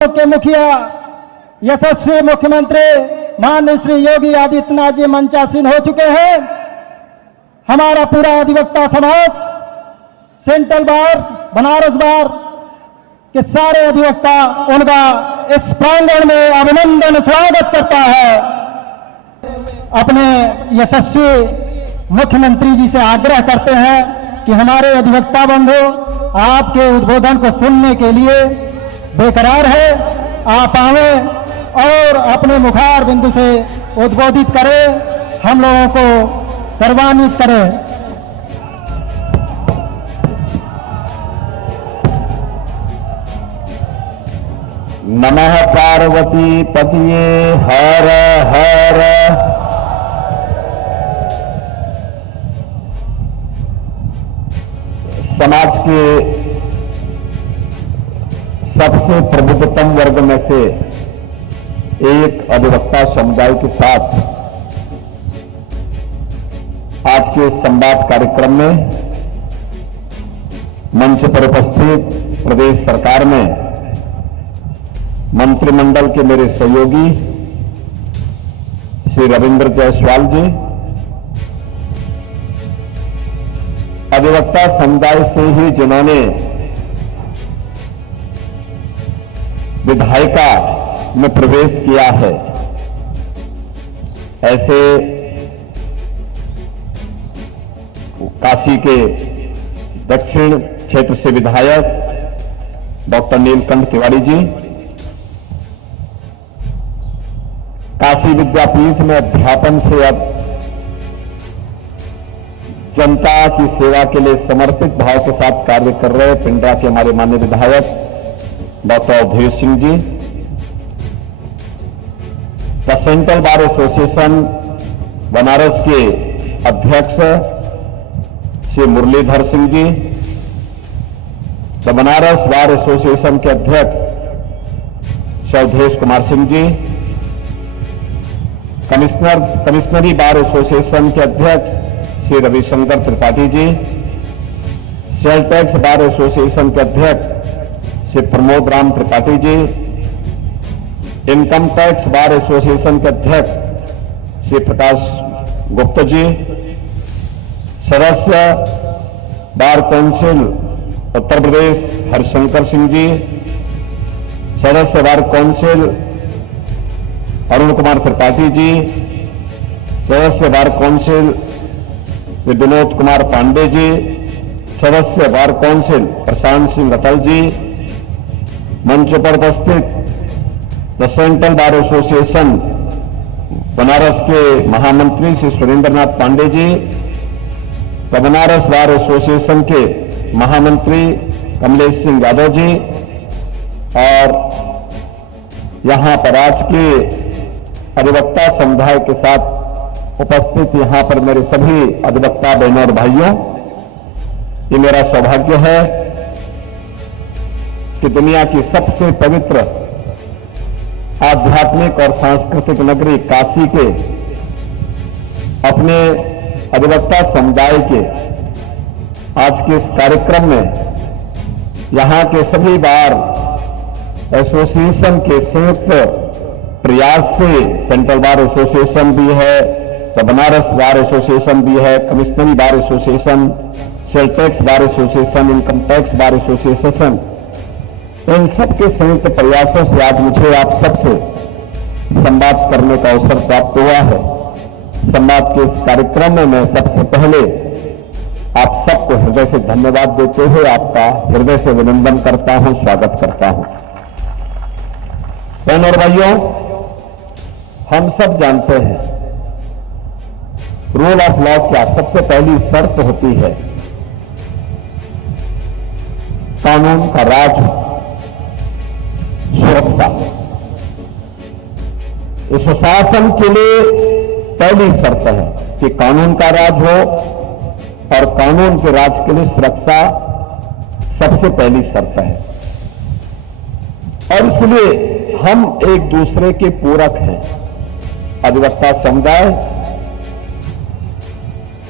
के मुखिया यशस्वी मुख्यमंत्री माननीय श्री योगी आदित्यनाथ जी मंचासीन हो चुके हैं। हमारा पूरा अधिवक्ता समाज सेंट्रल बार बनारस बार के सारे अधिवक्ता उनका इस प्रांगण में अभिनंदन स्वागत करता है। अपने यशस्वी मुख्यमंत्री जी से आग्रह करते हैं कि हमारे अधिवक्ता बंधु आपके उद्बोधन को सुनने के लिए बेकरार है, आप आवे और अपने मुखार बिंदु से उद्बोधित करें, हम लोगों को गर्वान्वित करें। नमः पार्वती पतिये हर हर। समाज के सबसे प्रबुद्धतम वर्ग में से एक अधिवक्ता समुदाय के साथ आज के संवाद कार्यक्रम में मंच पर उपस्थित प्रदेश सरकार में मंत्रिमंडल के मेरे सहयोगी श्री रविंद्र जायसवाल जी, अधिवक्ता समुदाय से ही जिन्होंने विधायिका में प्रवेश किया है, ऐसे काशी के दक्षिण क्षेत्र से विधायक डॉक्टर नीलकंठ तिवारी जी, काशी विद्यापीठ में अध्यापन से अब जनता की सेवा के लिए समर्पित भाव के साथ कार्य कर रहे पिंडरा के हमारे माननीय विधायक doctor Awadhesh Singh ji, the central bar association Banaras के अध्यक्ष Shri Murlidhar Singh ji, the Banaras bar association के अध्यक्ष Shri Awadhesh Kumar Singh ji, commissionary bar association के अध्यक्ष Shri Ravishankar Tripathi ji, sale tax bar association के अध्यक्ष Shri Pramod Ram Tripathi ji, income tax bar association के अध्यक्ष श्री प्रकाश गुप्ता जी, सदस्य बार काउंसिल उत्तर प्रदेश हरिशंकर सिंह जी, सदस्य बार काउंसिल अरुण कुमार त्रिपाठी जी, सदस्य बार काउंसिल विनोद कुमार पांडे जी, सदस्य बार काउंसिल प्रशांत सिंह अटल जी, मंच पर उपस्थित the central bar association Banaras के महामंत्री Shri Surendranath Pandey ji, the Banaras bar association के महामंत्री कमलेश सिंह यादव जी, और यहां पर आज के अधिवक्ता समुदाय के साथ उपस्थित यहां पर मेरे सभी अधिवक्ता बहनों और भाइयों, ये मेरा सौभाग्य है कि दुनिया की सबसे पवित्र आध्यात्मिक और सांस्कृतिक नगरी काशी के अपने अधिवक्ता समुदाय के आज के इस कार्यक्रम में यहां के सभी बार एसोसिएशन के संयुक्त प्रयास से सेंट्रल बार एसोसिएशन भी है, तो बनारस बार एसोसिएशन भी है, कमिश्नरी bar association, sale tax bar association, income tax bar association, इन सबके संयुक्त प्रयासों से आज मुझे आप सबसे संवाद करने का अवसर प्राप्त हुआ है। संवाद के इस कार्यक्रम में मैं सबसे पहले आप सबको हृदय से धन्यवाद देते हुए आपका हृदय से अभिनंदन करता हूं, स्वागत करता हूं। बहनों और भाइयों, हम सब जानते हैं रूल ऑफ लॉ क्या सबसे पहली शर्त होती है, कानून का राज, सुरक्षा। इस शासन के लिए पहली शर्त है कि कानून का राज हो, और कानून के राज के लिए सुरक्षा सबसे पहली शर्त है। और इसलिए हम एक दूसरे के पूरक हैं। अधिवक्ता समुदाय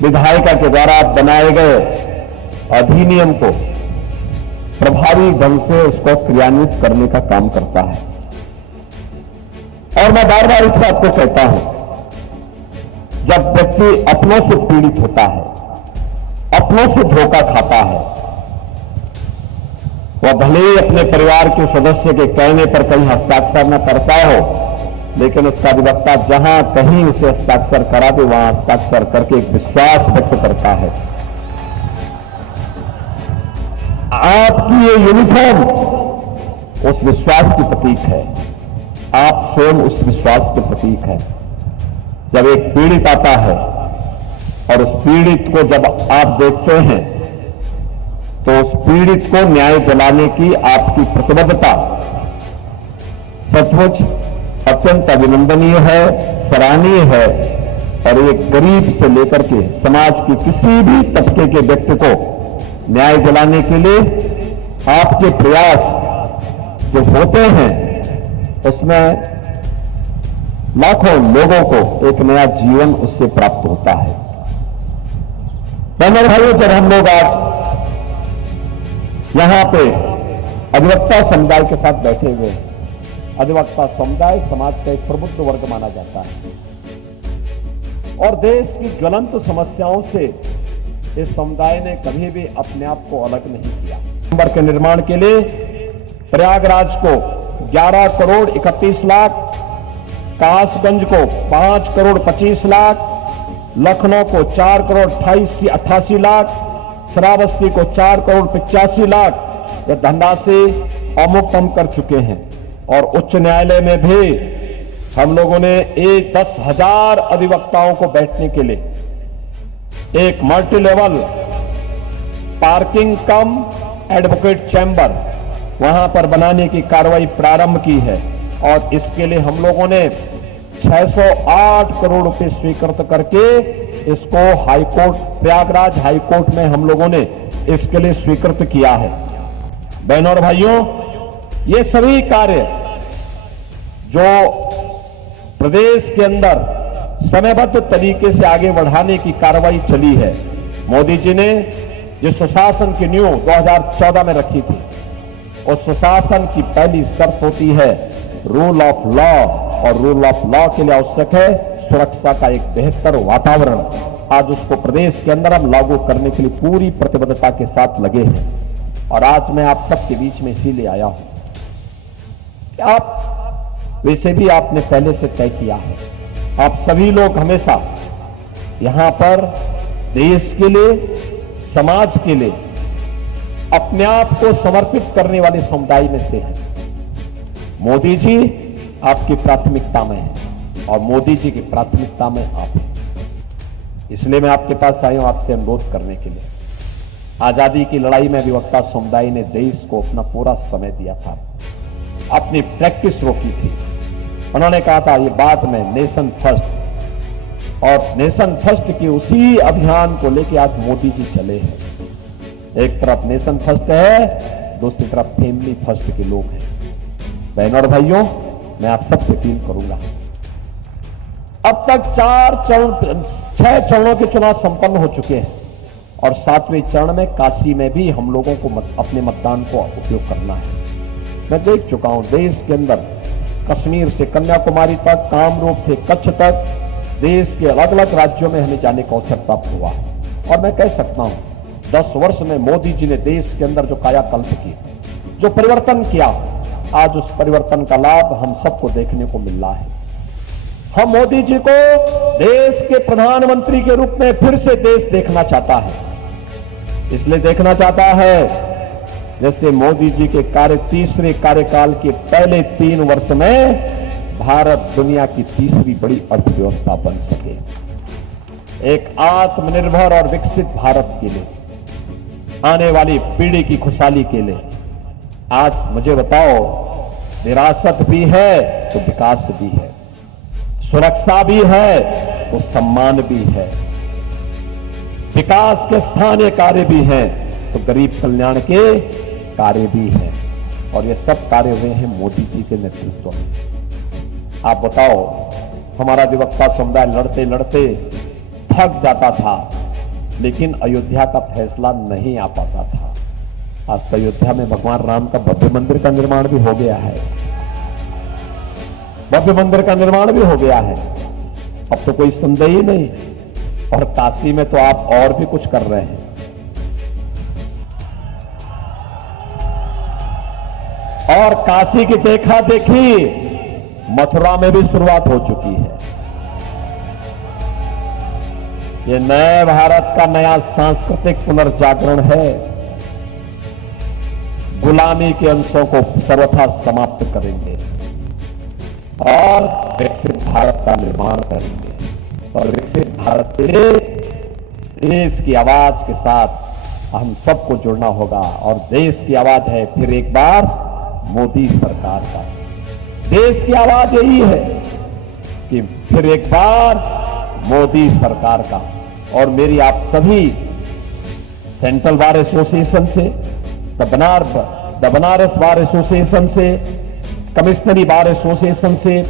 विधायिका के द्वारा बनाए गए अधिनियम को प्रभावी ढंग से उसको क्रियान्वित करने का काम करता है। और मैं बार बार इस बात को कहता हूं, जब व्यक्ति अपनों से पीड़ित होता है, अपनों से धोखा खाता है, वह भले ही अपने परिवार के सदस्य के कहने पर कहीं हस्ताक्षर न करता हो, लेकिन उसका अधिवक्ता जहां कहीं उसे हस्ताक्षर करा दे वहां हस्ताक्षर करके एक विश्वास व्यक्त करता है। आपकी ये यूनिफॉर्म उस विश्वास की प्रतीक है, आप स्वयं उस विश्वास के प्रतीक है। जब एक पीड़ित आता है और उस पीड़ित को जब आप देखते हैं तो उस पीड़ित को न्याय दिलाने की आपकी प्रतिबद्धता सचमुच अत्यंत अभिनंदनीय है, सराहनीय है। और एक गरीब से लेकर के समाज की किसी भी तबके के व्यक्ति को न्याय दिलाने के लिए आपके प्रयास जो होते हैं उसमें लाखों लोगों को एक नया जीवन उससे प्राप्त होता है। बहनों भाइयों, जब हम लोग आज यहां पे अधिवक्ता समुदाय के साथ बैठे हुए हैं, अधिवक्ता समुदाय समाज का एक प्रबुद्ध वर्ग माना जाता है और देश की ज्वलंत समस्याओं से इस समुदाय ने कभी भी अपने आप को अलग नहीं किया। नंबर के निर्माण के लिए प्रयागराज को 11 करोड़ 31 लाख, कासगंज को 5 करोड़ 25 लाख, लखनऊ को 4 करोड़ 88 लाख, श्रावस्ती को 4 करोड़ 85 लाख यह धनराशि अमुक्त हम कर चुके हैं। और उच्च न्यायालय में भी हम लोगों ने 10,000 अधिवक्ताओं को बैठने के लिए एक मल्टी लेवल पार्किंग कम एडवोकेट चैम्बर वहां पर बनाने की कार्रवाई प्रारंभ की है। और इसके लिए हम लोगों ने 608 करोड़ रुपए स्वीकृत करके इसको हाईकोर्ट, प्रयागराज हाईकोर्ट में हम लोगों ने इसके लिए स्वीकृत किया है। बहनों और भाइयों, ये सभी कार्य जो प्रदेश के अंदर समयबद्ध तरीके से आगे बढ़ाने की कार्रवाई चली है, मोदी जी ने जो सुशासन की नींव 2014 में रखी थी, उस सुशासन की पहली शर्त होती है रूल ऑफ लॉ, और रूल ऑफ लॉ के लिए आवश्यक है सुरक्षा का एक बेहतर वातावरण। आज उसको प्रदेश के अंदर हम लागू करने के लिए पूरी प्रतिबद्धता के साथ लगे हैं। और आज मैं आप सबके बीच में इसीलिए आया हूं कि आप वैसे भी आपने पहले से तय किया है, आप सभी लोग हमेशा यहां पर देश के लिए, समाज के लिए अपने आप को समर्पित करने वाले समुदाय में से हैं। मोदी जी आपकी प्राथमिकता में है और मोदी जी की प्राथमिकता में आप हैं। इसलिए मैं आपके पास आया हूं आपसे अनुरोध करने के लिए। आजादी की लड़ाई में अधिवक्ता समुदाय ने देश को अपना पूरा समय दिया था, अपनी प्रैक्टिस रोकी थी। उन्होंने कहा था ये बात में नेशन फर्स्ट, और नेशन फर्स्ट के उसी अभियान को लेकर आज मोदी जी चले हैं। एक तरफ नेशन फर्स्ट है, दूसरी तरफ फैमिली फर्स्ट के लोग हैं। बहनों और भाइयों, मैं आप सबसे अपील करूंगा, अब तक 6 चरणों के चुनाव संपन्न हो चुके हैं और 7वें चरण में काशी में भी हम लोगों को अपने मतदान को उपयोग करना है। मैं देख चुका हूं देश के अंदर कश्मीर से कन्याकुमारी तक, कामरूप से कच्छ तक, देश के अलग अलग राज्यों में हमें जाने का अवसर प्राप्त हुआ। और मैं कह सकता हूं 10 वर्ष में मोदी जी ने देश के अंदर जो कायाकल्प की, जो परिवर्तन किया, आज उस परिवर्तन का लाभ हम सबको देखने को मिल रहा है। हम मोदी जी को देश के प्रधानमंत्री के रूप में फिर से देश देखना चाहता है। इसलिए देखना चाहता है जैसे मोदी जी के तीसरे कार्यकाल के पहले 3 वर्ष में भारत दुनिया की तीसरी बड़ी अर्थव्यवस्था बन सके, एक आत्मनिर्भर और विकसित भारत के लिए, आने वाली पीढ़ी की खुशहाली के लिए। आज मुझे बताओ, विरासत भी है तो विकास भी है, सुरक्षा भी है तो सम्मान भी है, विकास के स्थानीय कार्य भी हैं तो गरीब कल्याण के कार्य भी हैं। और ये सब कार्य हुए हैं मोदी जी के नेतृत्व में। आप बताओ, हमारा अधिवक्ता समुदाय लड़ते लड़ते थक जाता था, लेकिन अयोध्या का फैसला नहीं आ पाता था। आज तो अयोध्या में भगवान राम का भव्य मंदिर का निर्माण भी हो गया है, भव्य मंदिर का निर्माण भी हो गया है, अब तो कोई संदेह ही नहीं। और काशी में तो आप और भी कुछ कर रहे हैं। और काशी की देखा देखी मथुरा में भी शुरुआत हो चुकी है। ये नए भारत का नया सांस्कृतिक पुनर्जागरण है। गुलामी के अंशों को सर्वथा समाप्त करेंगे और विकसित भारत का निर्माण करेंगे। और विकसित भारत के देश की आवाज के साथ हम सबको जुड़ना होगा। और देश की आवाज है फिर एक बार मोदी सरकार का। देश की आवाज यही है कि फिर एक बार मोदी सरकार का। और मेरी आप सभी सेंट्रल बार एसोसिएशन से, द बनारस बार एसोसिएशन से, कमिश्नरी बार एसोसिएशन से,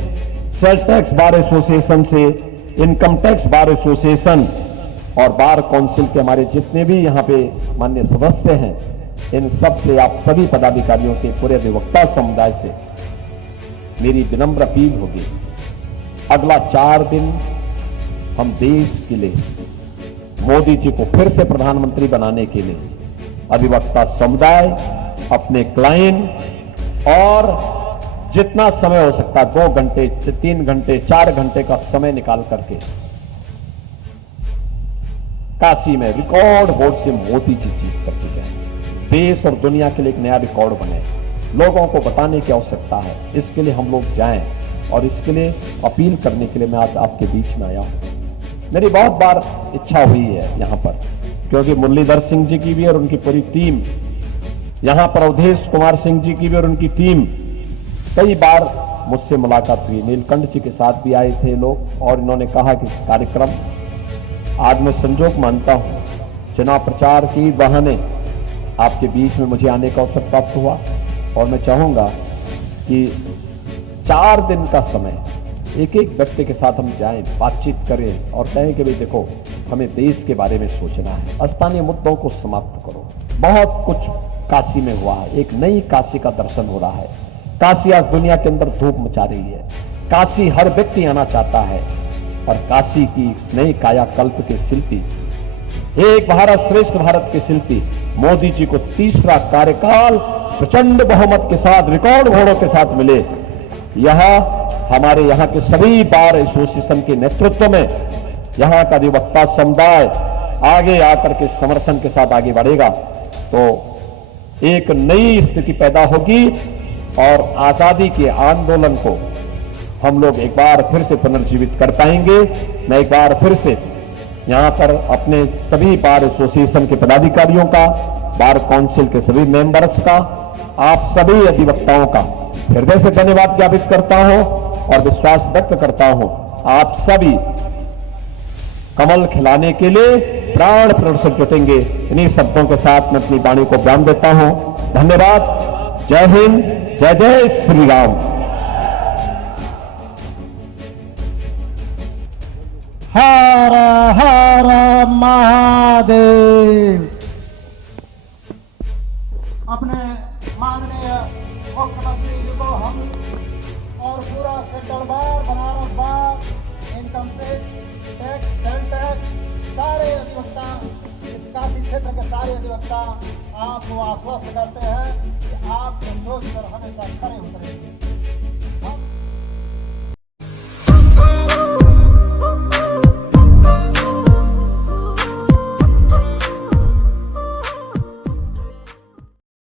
सेल्स टैक्स बार एसोसिएशन से, इनकम टैक्स बार एसोसिएशन और बार काउंसिल के हमारे जितने भी यहां पे माननीय सदस्य हैं, इन सब से, आप सभी पदाधिकारियों से, पूरे अधिवक्ता समुदाय से मेरी विनम्र अपील होगी, अगला 4 दिन हम देश के लिए मोदी जी को फिर से प्रधानमंत्री बनाने के लिए अधिवक्ता समुदाय, अपने क्लाइंट और जितना समय हो सकता है 2 घंटे, 3 घंटे, 4 घंटे का समय निकाल करके काशी में रिकॉर्ड वोट से मोदी जी जीत करके जाए। देश और दुनिया के लिए एक नया रिकॉर्ड बने, लोगों को बताने की आवश्यकता है। इसके लिए हम लोग जाएं और इसके लिए अपील करने के लिए मैं आज आपके बीच में आया हूं। मेरी बहुत बार इच्छा हुई है यहां पर, क्योंकि मुरलीधर सिंह जी की भी और उनकी पूरी टीम, यहां पर अवधेश कुमार सिंह जी की भी और उनकी टीम, कई बार मुझसे मुलाकात हुई। नीलकंठ जी के साथ भी आए थे लोग और इन्होंने कहा कि कार्यक्रम, आज मैं संजोग मानता हूं, चुनाव प्रचार की बहाने आपके बीच में मुझे आने का अवसर प्राप्त हुआ। और मैं चाहूंगा कि 4 दिन का समय एक एक व्यक्ति के साथ हम जाएं, बातचीत करें और कहें कि भाई देखो, हमें देश के बारे में सोचना है, स्थानीय मुद्दों को समाप्त करो। बहुत कुछ काशी में हुआ है, एक नई काशी का दर्शन हो रहा है। काशी आज दुनिया के अंदर धूप मचा रही है। काशी हर व्यक्ति आना चाहता है और काशी की नई कायाकल्प के शिल्पी, एक भारत श्रेष्ठ भारत के शिल्पी मोदी जी को तीसरा कार्यकाल प्रचंड बहुमत के साथ, रिकॉर्ड वोटों के साथ मिले। यह हमारे यहाँ के सभी बार एसोसिएशन के नेतृत्व में यहाँ का अधिवक्ता समुदाय आगे आकर के समर्थन के साथ आगे बढ़ेगा तो एक नई स्थिति पैदा होगी और आजादी के आंदोलन को हम लोग एक बार फिर से पुनर्जीवित कर पाएंगे। मैं एक बार फिर से यहां पर अपने सभी बार एसोसिएशन के पदाधिकारियों का, बार काउंसिल के सभी मेंबर्स का, आप सभी अधिवक्ताओं का हृदय से धन्यवाद ज्ञापित करता हूं और विश्वास व्यक्त करता हूं आप सभी कमल खिलाने के लिए प्राण प्रण से जुटेंगे। इन्हीं शब्दों के साथ मैं अपनी वाणी को बयान देता हूं। धन्यवाद। जय हिंद, जय जय श्री राम। हर हर महादेव। अपने माननीय मुख्यमंत्री जी को हम और पूरा सेंट्रल बार, बनारस बार, इनकम टैक्स, सेल टैक्स, सारे अधिवक्ता, इस काशी क्षेत्र के सारे अधिवक्ता आपको आश्वस्त करते हैं कि आप संतोष कर हमेशा